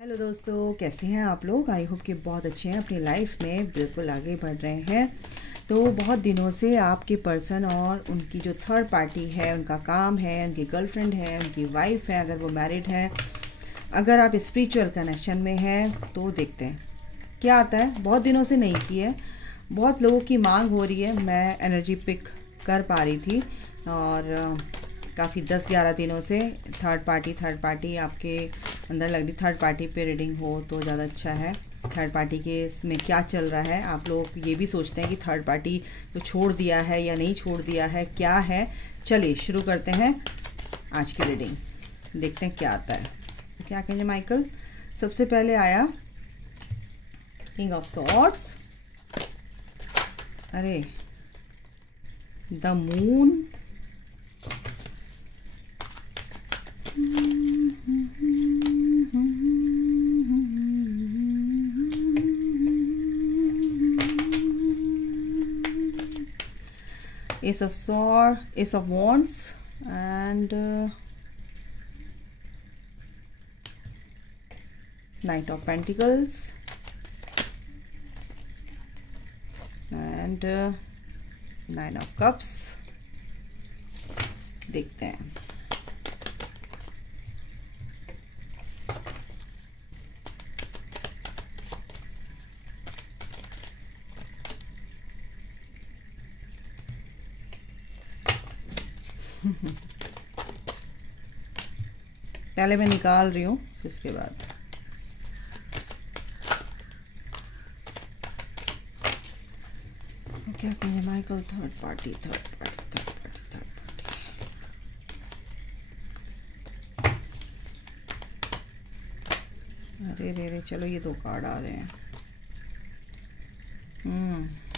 Hello दोस्तों, कैसे हैं आप लोग। आई होप कि बहुत अच्छे हैं, अपनी लाइफ में बिल्कुल आगे बढ़ रहे हैं। तो बहुत दिनों से आपके पर्सन और उनकी जो थर्ड पार्टी है, उनका काम है, उनकी गर्लफ्रेंड है, उनकी वाइफ है, अगर वो मैरिड है, अगर आप स्पिरिचुअल कनेक्शन में हैं तो देखते हैं क्या आता है। बहुत दिनों से नहीं की है, बहुत लोगों की मांग हो रही है। मैं एनर्जी पिक कर पा रही थी और काफ़ी 10-11 दिनों से थर्ड पार्टी आपके अंदर लग रही। थर्ड पार्टी पे रीडिंग हो तो ज़्यादा अच्छा है। थर्ड पार्टी के इसमें क्या चल रहा है, आप लोग ये भी सोचते हैं कि थर्ड पार्टी तो छोड़ दिया है या नहीं छोड़ दिया है, क्या है। चलिए शुरू करते हैं आज की रीडिंग, देखते हैं क्या आता है। तो क्या कहेंगे माइकल। सबसे पहले आया किंग ऑफ सॉर्ड्स, अरे the moon, Ace of Swords, Ace of Wands, and Knight of Pentacles, and Nine of Cups। देखते हैं पहले मैं निकाल रही हूँ, उसके बाद क्या कहेंगे माइकल। Third party. अरे रे, चलो ये दो कार्ड आ रहे हैं।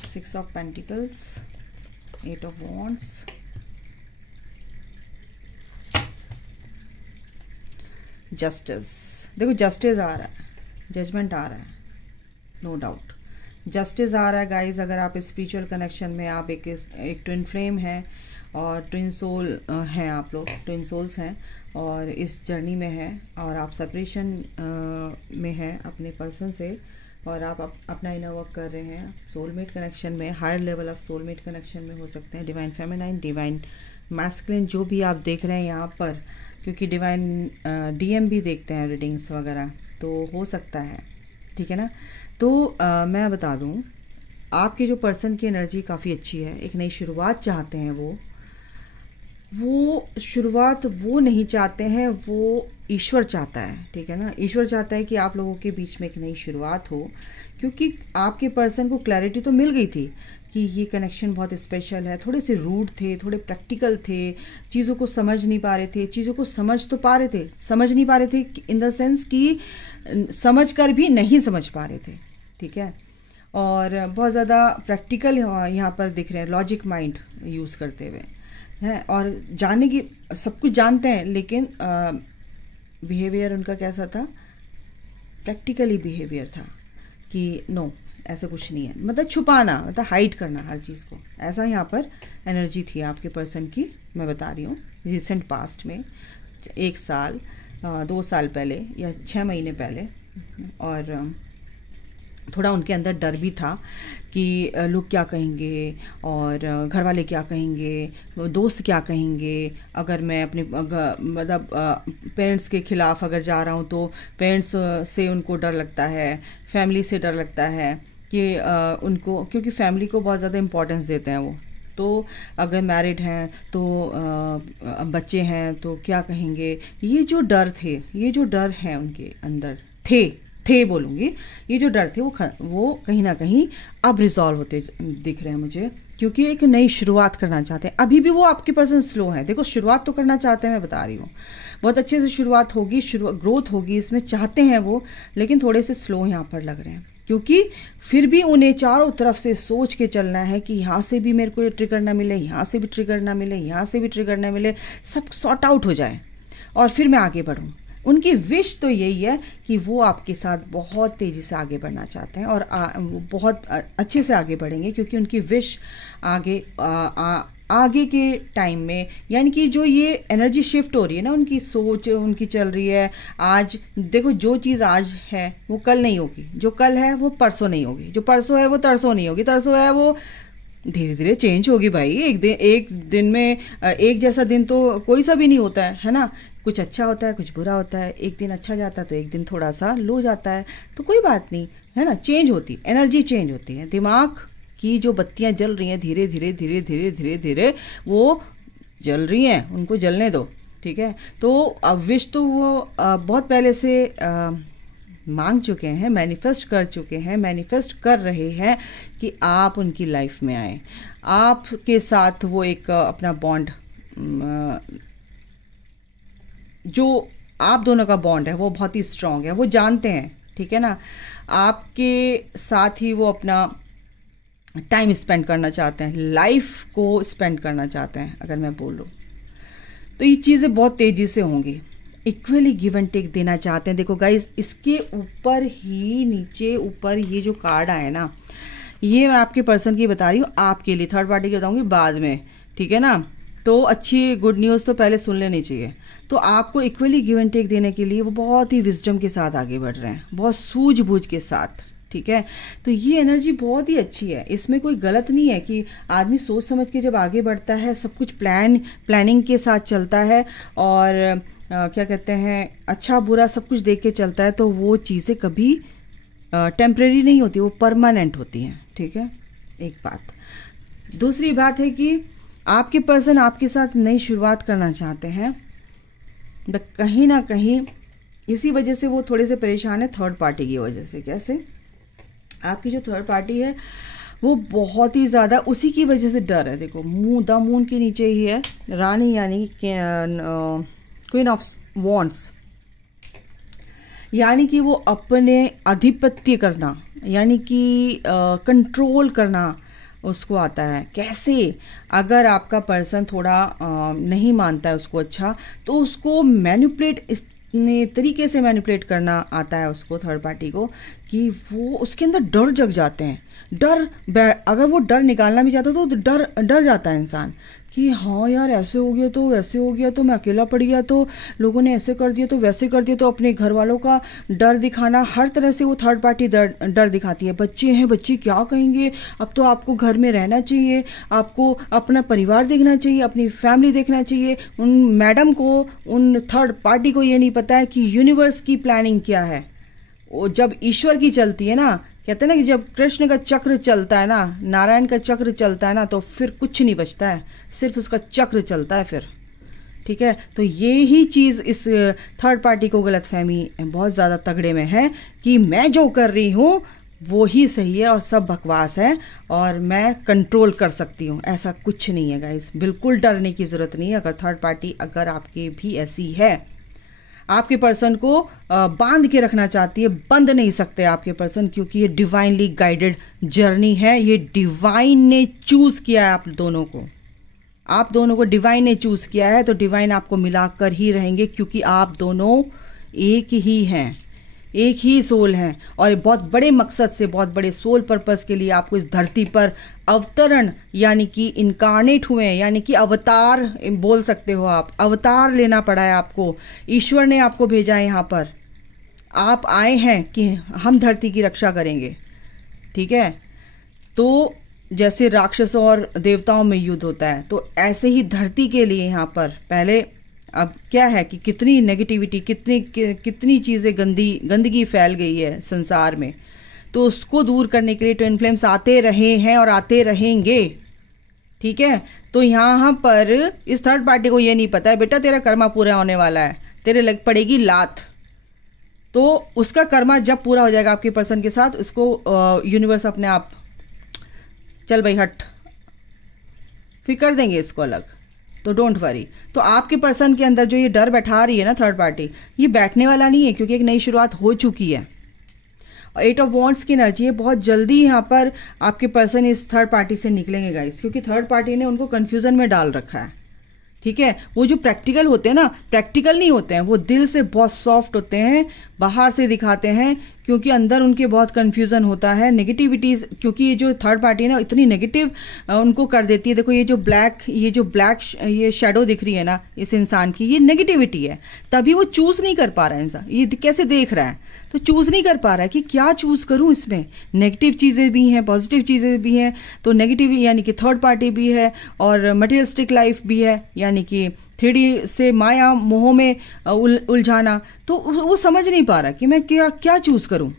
6 of pentacles, 8 of wands, justice. देखो जस्टिस आ रहा है, जजमेंट आ रहा है, नो डाउट जस्टिस आ रहा है गाइज। अगर आप स्पिरिचुअल कनेक्शन में, आप एक ट्विन फ्लेम है और ट्विन सोल हैं, आप लोग ट्विन सोल्स हैं और इस जर्नी में है, और आप सेपरेशन में हैं अपने पर्सन से, और आप अपना इनर वर्क कर रहे हैं सोलमेट कनेक्शन में, higher level of soulmate connection में हो सकते हैं। डिवाइन फेमिनाइन, डिवाइन मैस्कुलिन, जो भी आप देख रहे हैं यहाँ पर, क्योंकि डिवाइन डीएम भी देखते हैं रीडिंग्स वगैरह, तो हो सकता है, ठीक है ना। तो मैं बता दूं, आपके जो पर्सन की एनर्जी काफ़ी अच्छी है, एक नई शुरुआत चाहते हैं वो शुरुआत वो नहीं चाहते हैं, वो ईश्वर चाहता है, ठीक है ना। ईश्वर चाहता है कि आप लोगों के बीच में एक नई शुरुआत हो, क्योंकि आपके पर्सन को क्लैरिटी तो मिल गई थी कि ये कनेक्शन बहुत स्पेशल है। थोड़े से रूड थे, थोड़े प्रैक्टिकल थे, चीज़ों को समझ नहीं पा रहे थे, चीज़ों को समझ तो पा रहे थे, समझ नहीं पा रहे थे इन द सेंस कि समझ कर भी नहीं समझ पा रहे थे, ठीक है। और बहुत ज़्यादा प्रैक्टिकल यहाँ पर दिख रहे हैं, लॉजिक माइंड यूज़ करते हुए हैं, और जानने की सब कुछ जानते हैं, लेकिन बिहेवियर उनका कैसा था, प्रैक्टिकली बिहेवियर था कि नो ऐसा कुछ नहीं है, मतलब छुपाना, मतलब हाइड करना हर चीज़ को, ऐसा यहाँ पर एनर्जी थी आपके पर्सन की। मैं बता रही हूँ रिसेंट पास्ट में, 1 साल 2 साल पहले या 6 महीने पहले, और थोड़ा उनके अंदर डर भी था कि लोग क्या कहेंगे और घर वाले क्या कहेंगे, दोस्त क्या कहेंगे, अगर मैं अपने मतलब पेरेंट्स के ख़िलाफ़ अगर जा रहा हूँ तो पेरेंट्स से उनको डर लगता है, फैमिली से डर लगता है कि उनको, क्योंकि फैमिली को बहुत ज़्यादा इम्पोर्टेंस देते हैं वो। तो अगर मैरिड हैं तो बच्चे हैं तो क्या कहेंगे, ये जो डर थे, ये जो डर हैं उनके अंदर थे बोलूँगी, ये जो डर थे वो कहीं ना कहीं अब रिजॉल्व होते दिख रहे हैं मुझे, क्योंकि एक नई शुरुआत करना चाहते हैं। अभी भी वो आपके पर्सन स्लो है, देखो शुरुआत तो करना चाहते हैं, मैं बता रही हूँ बहुत अच्छे से शुरुआत होगी, ग्रोथ होगी, इसमें चाहते हैं वो, लेकिन थोड़े से स्लो यहाँ पर लग रहे हैं, क्योंकि फिर भी उन्हें चारों तरफ से सोच के चलना है कि यहाँ से भी मेरे को ट्रिगर ना मिले, यहाँ से भी ट्रिगर ना मिले, यहाँ से भी ट्रिगर ना मिले, सब सॉर्ट आउट हो जाए और फिर मैं आगे बढ़ूँ। उनकी विश तो यही है कि वो आपके साथ बहुत तेज़ी से आगे बढ़ना चाहते हैं, और वो बहुत अच्छे से आगे बढ़ेंगे, क्योंकि उनकी विश आगे आगे के टाइम में, यानी कि जो ये एनर्जी शिफ्ट हो रही है ना, उनकी सोच उनकी चल रही है। आज देखो, जो चीज़ आज है वो कल नहीं होगी, जो कल है वो परसों नहीं होगी, जो परसों है वो तरसों नहीं होगी, तरसों है वो धीरे धीरे चेंज होगी भाई। एक दिन में एक जैसा दिन तो कोई सा भी नहीं होता है ना। कुछ अच्छा होता है, कुछ बुरा होता है, एक दिन अच्छा जाता है तो एक दिन थोड़ा सा लो जाता है, तो कोई बात नहीं है ना। चेंज होती, एनर्जी चेंज होती है। दिमाग की जो बत्तियां जल रही हैं धीरे धीरे धीरे धीरे धीरे धीरे वो जल रही हैं, उनको जलने दो, ठीक है। तो अब विश तो वो बहुत पहले से मांग चुके हैं, मैनिफेस्ट कर चुके हैं, मैनिफेस्ट कर रहे हैं कि आप उनकी लाइफ में आए, आपके साथ वो एक अपना बॉन्ड, जो आप दोनों का बॉन्ड है वो बहुत ही स्ट्रांग है, वो जानते हैं, ठीक है ना। आपके साथ ही वो अपना टाइम स्पेंड करना चाहते हैं, लाइफ को स्पेंड करना चाहते हैं। अगर मैं बोलूँ तो ये चीज़ें बहुत तेज़ी से होंगी। इक्वली गिव एंड टेक देना चाहते हैं। देखो गाइस, इसके ऊपर ही नीचे ऊपर ये जो कार्ड आए ना, ये मैं आपके पर्सन की बता रही हूँ, आपके लिए। थर्ड पार्टी की बताऊंगी बाद में, ठीक है ना। तो अच्छी गुड न्यूज़ तो पहले सुन लेनी चाहिए। तो आपको इक्वली गिव एंड टेक देने के लिए वो बहुत ही विजडम के साथ आगे बढ़ रहे हैं, बहुत सूझबूझ के साथ, ठीक है। तो ये एनर्जी बहुत ही अच्छी है, इसमें कोई गलत नहीं है कि आदमी सोच समझ के जब आगे बढ़ता है, सब कुछ प्लानिंग के साथ चलता है और क्या कहते हैं, अच्छा बुरा सब कुछ देख के चलता है, तो वो चीज़ें कभी टेम्परेरी नहीं होती, वो परमानेंट होती हैं, ठीक है। एक बात। दूसरी बात है कि आपके पर्सन आपके साथ नई शुरुआत करना चाहते हैं, बट कहीं ना कहीं इसी वजह से वो थोड़े से परेशान है, थर्ड पार्टी की वजह से। कैसे? आपकी जो थर्ड पार्टी है वो बहुत ही ज़्यादा उसी की वजह से डर है। देखो, द मून के नीचे ही है रानी, यानी क्वीन ऑफ वॉन्ड्स, यानी कि वो अपने आधिपत्य करना, यानी कि कंट्रोल करना उसको आता है। कैसे? अगर आपका पर्सन थोड़ा नहीं मानता है उसको अच्छा, तो उसको मैनिपुलेट तरीके से मैनिपुलेट करना आता है उसको, थर्ड पार्टी को, कि वो उसके अंदर डर जग जाते हैं। अगर वो डर निकालना भी चाहता तो डर जाता है इंसान कि हाँ यार ऐसे हो गया तो वैसे हो गया, तो मैं अकेला पड़ गया, तो लोगों ने ऐसे कर दिया तो वैसे कर दिया। तो अपने घर वालों का डर दिखाना, हर तरह से वो थर्ड पार्टी डर दिखाती है। बच्चे हैं, बच्चे क्या कहेंगे, अब तो आपको घर में रहना चाहिए, आपको अपना परिवार देखना चाहिए, अपनी फैमिली देखना चाहिए। उन मैडम को, उन थर्ड पार्टी को ये नहीं पता है कि यूनिवर्स की प्लानिंग क्या है। वो जब ईश्वर की चलती है ना, कहते हैं ना कि जब कृष्ण का चक्र चलता है ना, नारायण का चक्र चलता है ना, तो फिर कुछ नहीं बचता है, सिर्फ उसका चक्र चलता है फिर, ठीक है। तो ये ही चीज़ इस थर्ड पार्टी को गलतफहमी बहुत ज़्यादा तगड़े में है कि मैं जो कर रही हूँ वो ही सही है और सब बकवास है और मैं कंट्रोल कर सकती हूँ। ऐसा कुछ नहीं है गाइस, बिल्कुल डरने की ज़रूरत नहीं है। अगर थर्ड पार्टी अगर आपकी भी ऐसी है, आपके पर्सन को बांध के रखना चाहती है, बंद नहीं सकते आपके पर्सन, क्योंकि ये डिवाइनली गाइडेड जर्नी है। ये डिवाइन ने चूज किया है आप दोनों को डिवाइन ने चूज किया है, तो डिवाइन आपको मिलाकर ही रहेंगे, क्योंकि आप दोनों एक ही हैं, एक ही सोल हैं और बहुत बड़े मकसद से, बहुत बड़े सोल पर्पस के लिए आपको इस धरती पर अवतरण, यानी कि इनकारनेट हुए हैं, यानी कि अवतार बोल सकते हो आप, अवतार लेना पड़ा है आपको। ईश्वर ने आपको भेजा है यहाँ पर, आप आए हैं कि हम धरती की रक्षा करेंगे, ठीक है। तो जैसे राक्षसों और देवताओं में युद्ध होता है, तो ऐसे ही धरती के लिए यहाँ पर पहले, अब क्या है कि कितनी नेगेटिविटी, कितनी चीज़ें गंदगी फैल गई है संसार में, तो उसको दूर करने के लिए ट्विन फ्लेम्स आते रहे हैं और आते रहेंगे, ठीक है। तो यहाँ पर इस थर्ड पार्टी को ये नहीं पता है बेटा तेरा कर्मा पूरा होने वाला है, तेरे लग पड़ेगी लात। तो उसका कर्मा जब पूरा हो जाएगा आपके पर्सन के साथ, उसको यूनिवर्स अपने आप चल भाई हट, फिर कर देंगे इसको अलग, तो डोंट वरी। तो आपके पर्सन के अंदर जो ये डर बैठा रही है ना थर्ड पार्टी, ये बैठने वाला नहीं है, क्योंकि एक नई शुरुआत हो चुकी है। और 8 ऑफ वॉन्ड्स की एनर्जी है, बहुत जल्दी यहाँ पर आपके पर्सन इस थर्ड पार्टी से निकलेंगे गाइस, क्योंकि थर्ड पार्टी ने उनको कंफ्यूजन में डाल रखा है, ठीक है। वो जो प्रैक्टिकल होते हैं ना, प्रैक्टिकल नहीं होते हैं, वो दिल से बहुत सॉफ्ट होते हैं, बाहर से दिखाते हैं, क्योंकि अंदर उनके बहुत कन्फ्यूज़न होता है, नेगेटिविटीज़, क्योंकि ये जो थर्ड पार्टी है ना इतनी नेगेटिव उनको कर देती है। देखो ये जो ब्लैक ये शेडो दिख रही है ना इस इंसान की, ये नेगेटिविटी है, तभी वो चूज़ नहीं कर पा रहा है इंसान। ये कैसे देख रहा है, तो चूज़ नहीं कर पा रहा है कि क्या चूज़ करूं, इसमें नेगेटिव चीज़ें भी हैं, पॉजिटिव चीज़ें भी हैं। तो नेगेटिव यानी कि थर्ड पार्टी भी है और मटेरियलिस्टिक लाइफ भी है, यानी कि 3D से माया मोह में उलझाना। तो वो समझ नहीं पा रहा कि मैं क्या चूज़ करूं।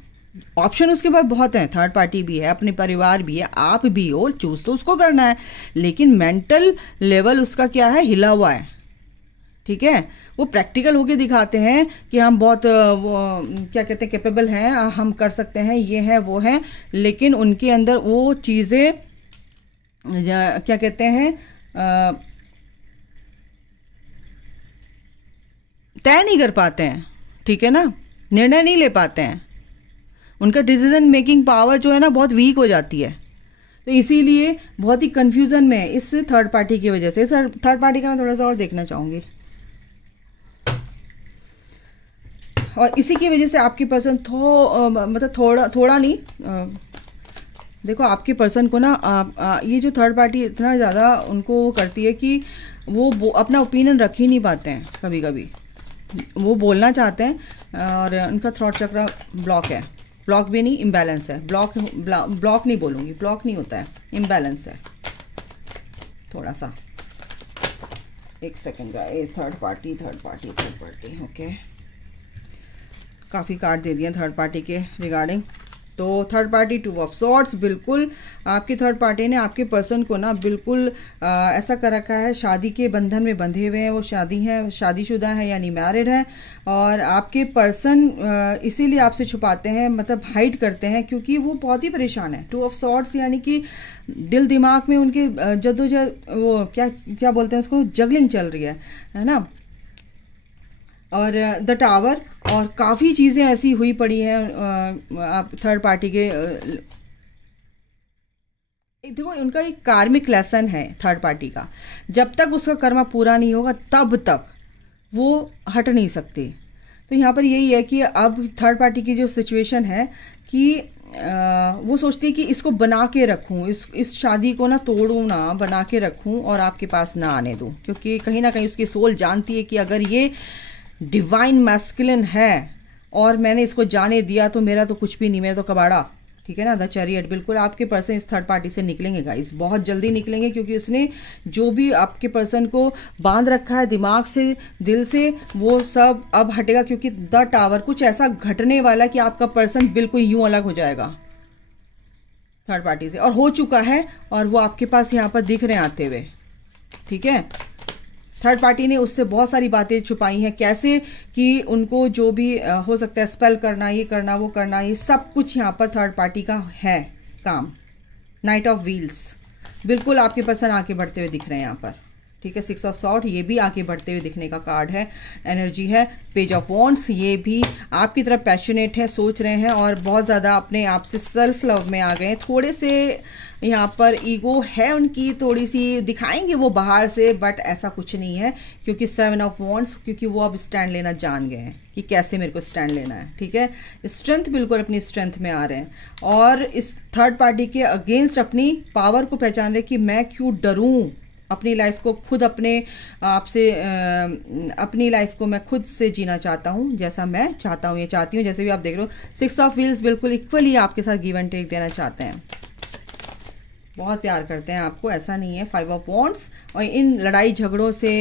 ऑप्शन उसके पास बहुत हैं, थर्ड पार्टी भी है, अपने परिवार भी है, आप भी हो, चूज़ तो उसको करना है, लेकिन मेंटल लेवल उसका क्या है, हिला हुआ है। ठीक है, वो प्रैक्टिकल होके दिखाते हैं कि हम बहुत क्या कहते हैं, कैपेबल हैं, हम कर सकते हैं, ये है वो है, लेकिन उनके अंदर वो चीज़ें क्या कहते हैं तय नहीं कर पाते हैं। ठीक है ना, निर्णय नहीं ले पाते हैं, उनका डिसीजन मेकिंग पावर जो है ना बहुत वीक हो जाती है। तो इसीलिए बहुत ही कंफ्यूजन में है इस थर्ड पार्टी की वजह से। थर्ड पार्टी का मैं थोड़ा सा और देखना चाहूंगी, और इसी की वजह से आपकी पर्सन मतलब थोड़ा नहीं, देखो आपके पर्सन को ना ये जो थर्ड पार्टी इतना ज़्यादा उनको करती है कि वो अपना ओपिनियन रख ही नहीं पाते हैं। कभी कभी वो बोलना चाहते हैं और उनका थ्रॉट चक्र ब्लॉक है, ब्लॉक भी नहीं, इम्बैलेंस है। ब्लॉक नहीं बोलूँगी, ब्लॉक नहीं होता है, इम्बैलेंस है थोड़ा सा। एक सेकेंड का, थर्ड पार्टी ओके, काफ़ी कार्ड दे दिए थर्ड पार्टी के रिगार्डिंग। तो थर्ड पार्टी, 2 ऑफ सॉर्ड्स, बिल्कुल आपकी थर्ड पार्टी ने आपके पर्सन को ना बिल्कुल ऐसा कर रखा है, शादी के बंधन में बंधे हुए हैं। वो शादीशुदा है यानी मैरिड है, और आपके पर्सन इसीलिए आपसे छुपाते हैं, मतलब हाइड करते हैं, क्योंकि वो बहुत ही परेशान है। 2 ऑफ सॉर्ड्स यानी कि दिल दिमाग में उनके जद्दोजहद, वो क्या बोलते हैं उसको, जगलिंग चल रही है ना। और द टावर, और काफ़ी चीज़ें ऐसी हुई पड़ी हैं आप थर्ड पार्टी के। देखो उनका एक कार्मिक लेसन है थर्ड पार्टी का, जब तक उसका कर्मा पूरा नहीं होगा तब तक वो हट नहीं सकते। तो यहाँ पर यही है कि अब थर्ड पार्टी की जो सिचुएशन है कि वो सोचती है कि इसको बना के रखूं, इस शादी को ना तोड़ूं ना, बना के रखूं और आपके पास ना आने दूं, क्योंकि कहीं ना कहीं उसकी सोल जानती है कि अगर ये डिवाइन मैस्कुलिन है और मैंने इसको जाने दिया तो मेरा तो कुछ भी नहीं, मेरा तो कबाड़ा। ठीक है ना, द चैरियट, बिल्कुल आपके पर्सन इस थर्ड पार्टी से निकलेंगे गाइस, बहुत जल्दी निकलेंगे, क्योंकि उसने जो भी आपके पर्सन को बांध रखा है दिमाग से, दिल से, वो सब अब हटेगा। क्योंकि द टावर, कुछ ऐसा घटने वाला कि आपका पर्सन बिल्कुल यूं अलग हो जाएगा थर्ड पार्टी से, और हो चुका है, और वो आपके पास यहाँ पर दिख रहे हैं आते हुए। ठीक है, थर्ड पार्टी ने उससे बहुत सारी बातें छुपाई हैं, कैसे कि उनको जो भी हो सकता है स्पेल करना, ये करना, वो करना, ये सब कुछ यहाँ पर थर्ड पार्टी का है काम। नाइट ऑफ व्हील्स, बिल्कुल आपके पर्सन आगे बढ़ते हुए दिख रहे हैं यहाँ पर। ठीक है, 6 ऑफ सॉर्ड, ये भी आगे बढ़ते हुए दिखने का कार्ड है, एनर्जी है। पेज ऑफ वॉन्ड्स, ये भी आपकी तरफ पैशनेट है, सोच रहे हैं और बहुत ज़्यादा अपने आप से सेल्फ लव में आ गए हैं। थोड़े से यहाँ पर ईगो है उनकी, थोड़ी सी दिखाएंगे वो बाहर से, बट ऐसा कुछ नहीं है, क्योंकि 7 ऑफ वॉन्ड्स, क्योंकि वो अब स्टैंड लेना जान गए हैं कि कैसे मेरे को स्टैंड लेना है। ठीक है, स्ट्रेंथ, बिल्कुल अपनी स्ट्रेंथ में आ रहे हैं, और इस थर्ड पार्टी के अगेंस्ट अपनी पावर को पहचान रहे कि मैं क्यों डरूं, अपनी लाइफ को खुद अपने आप से, अपनी लाइफ को मैं खुद से जीना चाहता हूँ, जैसा मैं चाहता हूँ, ये चाहती हूँ। जैसे भी आप देख रहे हो 6 ऑफ व्हील्स, बिल्कुल इक्वली आपके साथ गिव एंड टेक देना चाहते हैं, बहुत प्यार करते हैं आपको, ऐसा नहीं है। 5 ऑफ वॉन्ड्स, और इन लड़ाई झगड़ों से,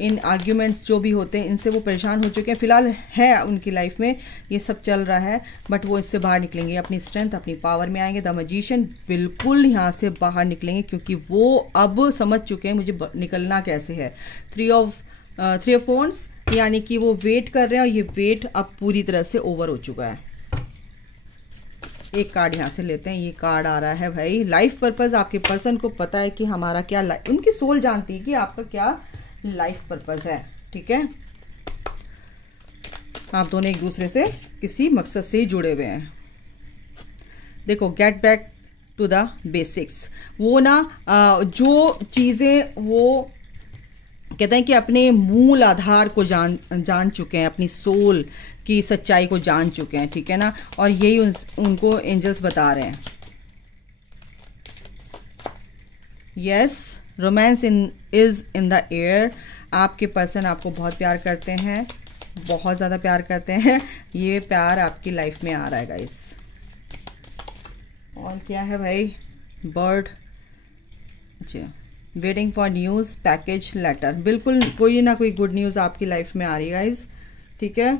इन आर्ग्यूमेंट्स जो भी होते हैं, इनसे वो परेशान हो चुके हैं। फिलहाल है उनकी लाइफ में ये सब चल रहा है, बट वो इससे बाहर निकलेंगे, अपनी स्ट्रेंथ, अपनी पावर में आएंगे। द मैजिशियन, बिल्कुल यहाँ से बाहर निकलेंगे, क्योंकि वो अब समझ चुके हैं मुझे निकलना कैसे है। 3 ऑफ वॉन्ड्स, यानी कि वो वेट कर रहे हैं, और ये वेट अब पूरी तरह से ओवर हो चुका है। एक कार्ड यहाँ से लेते हैं, ये कार्ड आ रहा है भाई, लाइफ पर्पस। आपके पर्सन को पता है कि हमारा क्या, उनकी सोल जानती है कि आपका क्या लाइफ पर्पस है। ठीक है, आप दोनों एक दूसरे से किसी मकसद से ही जुड़े हुए हैं। देखो, get back to the basics, वो ना जो चीज़ें वो कहते हैं कि अपने मूल आधार को जान चुके हैं, अपनी सोल की सच्चाई को जान चुके हैं, ठीक है ना। और यही उनको एंजल्स बता रहे हैं। Yes, romance is in the air. आपके पर्सन आपको बहुत प्यार करते हैं, बहुत ज़्यादा प्यार करते हैं। ये प्यार आपकी लाइफ में आ रहा है गाइस। और क्या है भाई, बर्ड, अच्छा, waiting for news, package, letter. बिल्कुल कोई ना कोई गुड न्यूज़ आपकी लाइफ में आ रही है गाइस, ठीक है।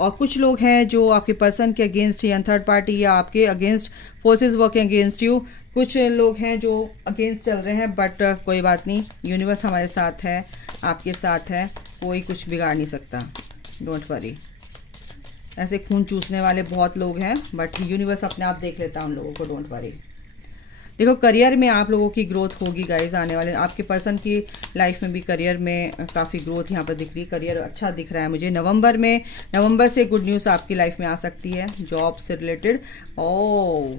और कुछ लोग हैं जो आपके पर्सन के अगेंस्ट या थर्ड पार्टी या आपके against forces working against you. कुछ लोग हैं जो अगेंस्ट चल रहे हैं, बट कोई बात नहीं, यूनिवर्स हमारे साथ है, आपके साथ है, कोई कुछ बिगाड़ नहीं सकता, डोंट वरी। ऐसे खून चूसने वाले बहुत लोग हैं, बट यूनिवर्स अपने आप देख लेता है उन लोगों को, डोंट वरी। देखो करियर में आप लोगों की ग्रोथ होगी गाइज, आने वाले आपके पर्सन की लाइफ में भी करियर में काफ़ी ग्रोथ यहाँ पर दिख रही है। करियर अच्छा दिख रहा है मुझे। नवंबर से गुड न्यूज़ आपकी लाइफ में आ सकती है, जॉब से रिलेटेड। ओ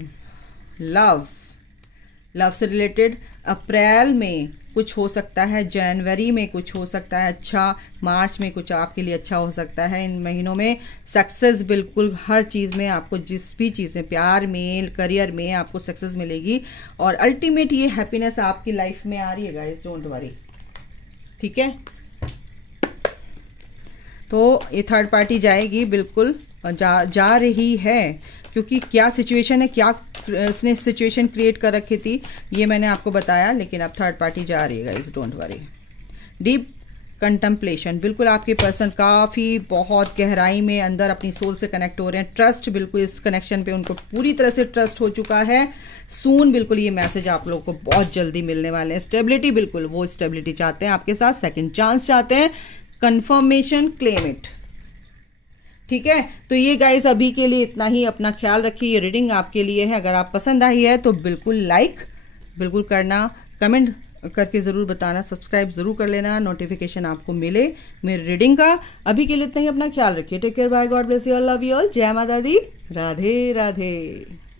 लव से रिलेटेड अप्रैल में कुछ हो सकता है, जनवरी में कुछ हो सकता है अच्छा, मार्च में कुछ आपके लिए अच्छा हो सकता है। इन महीनों में सक्सेस बिल्कुल हर चीज़ में आपको, जिस भी चीज़ में, प्यार में, करियर में आपको सक्सेस मिलेगी। और अल्टीमेट ये हैप्पीनेस आपकी लाइफ में आ रही है गाइस, डोंट वरी, ठीक है। तो ये थर्ड पार्टी जाएगी, बिल्कुल जा रही है, क्योंकि क्या सिचुएशन है, क्या इसने सिचुएशन क्रिएट कर रखी थी ये मैंने आपको बताया, लेकिन अब थर्ड पार्टी जा रही है guys, don't worry. Deep contemplation, बिल्कुल आपके पर्सन काफ़ी बहुत गहराई में अंदर अपनी सोल से कनेक्ट हो रहे हैं। ट्रस्ट, बिल्कुल इस कनेक्शन पे उनको पूरी तरह से ट्रस्ट हो चुका है। सून बिल्कुल ये मैसेज आप लोगों को बहुत जल्दी मिलने वाले हैं। स्टेबिलिटी, बिल्कुल वो स्टेबिलिटी चाहते हैं आपके साथ, सेकेंड चांस चाहते हैं, कन्फर्मेशन, क्लेम इट, ठीक है। तो ये गाइस अभी के लिए इतना ही। अपना ख्याल रखिए, ये रीडिंग आपके लिए है। अगर आप पसंद आई है तो बिल्कुल लाइक बिल्कुल करना, कमेंट करके ज़रूर बताना, सब्सक्राइब ज़रूर कर लेना, नोटिफिकेशन आपको मिले मेरी रीडिंग का। अभी के लिए इतना ही। अपना ख्याल रखिए। Take care, bye, God bless you all, love you all, जय माता दी, राधे राधे।